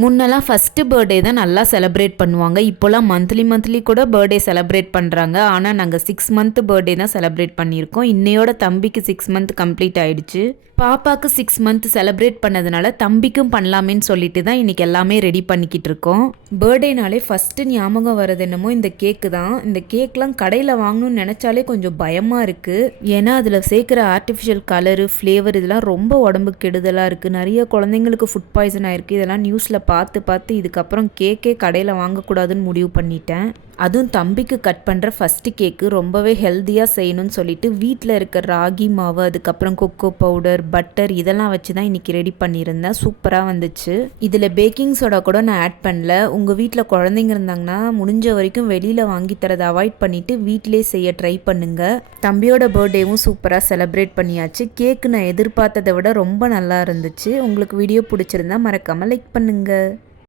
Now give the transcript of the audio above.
முன்னெல்லாம் first birthday தான் நல்லா செலிப்ரேட் பண்ணுவாங்க. இப்போலாம் மந்த்லி கூட பர்த்டே செலிப்ரேட் பண்ணுறாங்க. ஆனால் நாங்கள் 6 மந்த் பர்த்டே தான் செலிப்ரேட் பண்ணியிருக்கோம். இன்னையோட தம்பிக்கு 6 மந்த் கம்ப்ளீட் ஆயிடுச்சு. பாப்பாவுக்கு 6 மந்த் செலிப்ரேட் பண்ணதுனால தம்பிக்கும் பண்ணலாமேன்னு சொல்லிட்டு தான் இன்றைக்கி எல்லாமே ரெடி பண்ணிக்கிட்டு இருக்கோம். பர்த்டேனாலே ஃபஸ்ட்டு ஞாபகம் வர்றது என்னமோ இந்த கேக்கு தான். இந்த கேக்லாம் கடையில் வாங்கணும்னு நினச்சாலே கொஞ்சம் பயமாக இருக்குது. ஏன்னா அதில் சேர்க்குற ஆர்டிஃபிஷியல் கலரு, ஃப்ளேவர் இதெல்லாம் ரொம்ப உடம்புக்கு கெடுதலாக இருக்குது. நிறைய குழந்தைங்களுக்கு ஃபுட் பாய்சன் ஆகிருக்கு. இதெல்லாம் நியூஸில் பார்த்து இதுக்கப்புறம் கேக்கே கடையில் வாங்கக்கூடாதுன்னு முடிவு பண்ணிட்டேன். அதுவும் தம்பிக்கு கட் பண்ணுற ஃபஸ்ட்டு கேக்கு ரொம்பவே ஹெல்த்தியாக செய்யணும்னு சொல்லிட்டு வீட்டில் இருக்க ராகி மாவு, அதுக்கப்புறம் கொக்கோ பவுடர், பட்டர் இதெல்லாம் வச்சு தான் இன்றைக்கி ரெடி பண்ணியிருந்தேன். சூப்பராக வந்துச்சு. இதில் பேக்கிங் சோடா கூட நான் ஆட் பண்ணல. உங்கள் வீட்டில் குழந்தைங்க இருந்தாங்கன்னா முடிஞ்ச வரைக்கும் வெளியில் வாங்கி தரதை அவாய்ட் பண்ணிவிட்டு வீட்டிலே செய்ய ட்ரை பண்ணுங்கள். தம்பியோட பர்த்டேவும் சூப்பராக செலிப்ரேட் பண்ணியாச்சு. கேக்கு நான் எதிர்பார்த்ததை விட ரொம்ப நல்லா இருந்துச்சு. உங்களுக்கு வீடியோ பிடிச்சிருந்தா மறக்காமல் லைக் பண்ணுங்கள்.